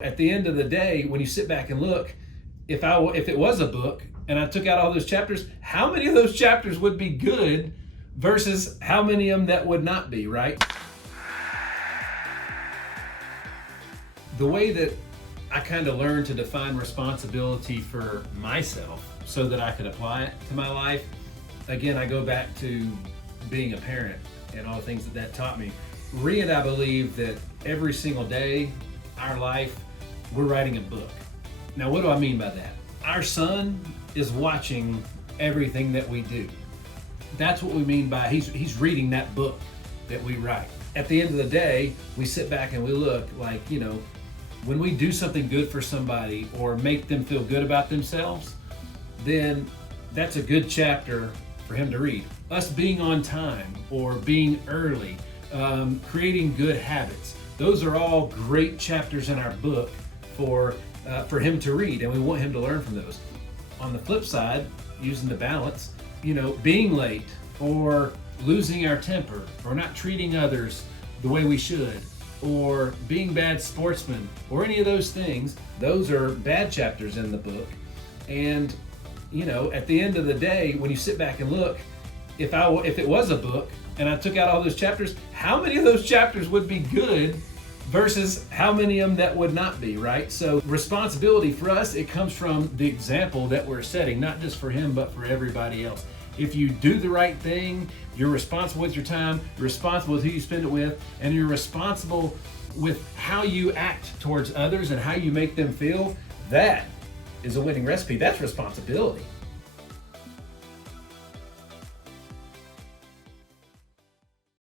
At the end of the day, when you sit back and look, if it was a book and I took out all those chapters, how many of those chapters would be good versus how many of them that would not be, right? The way that I kind of learned to define responsibility for myself so that I could apply it to my life, again, I go back to being a parent and all the things that taught me. Rhea and I believe that every single day, our life, we're writing a book. Now, what do I mean by that? Our son is watching everything that we do. That's what we mean by he's reading that book that we write. At the end of the day, we sit back and we look like, when we do something good for somebody or make them feel good about themselves, then that's a good chapter for him to read. Us being on time or being early, creating good habits, those are all great chapters in our book for him to read, and we want him to learn from those. On the flip side, using the balance, being late or losing our temper or not treating others the way we should or being bad sportsmen or any of those things, those are bad chapters in the book. And at the end of the day, when you sit back and look, if it was a book and I took out all those chapters, how many of those chapters would be good versus how many of them that would not be, right? So responsibility for us, it comes from the example that we're setting, not just for him, but for everybody else. If you do the right thing, you're responsible with your time, you're responsible with who you spend it with, and you're responsible with how you act towards others and how you make them feel, that is a winning recipe. That's responsibility.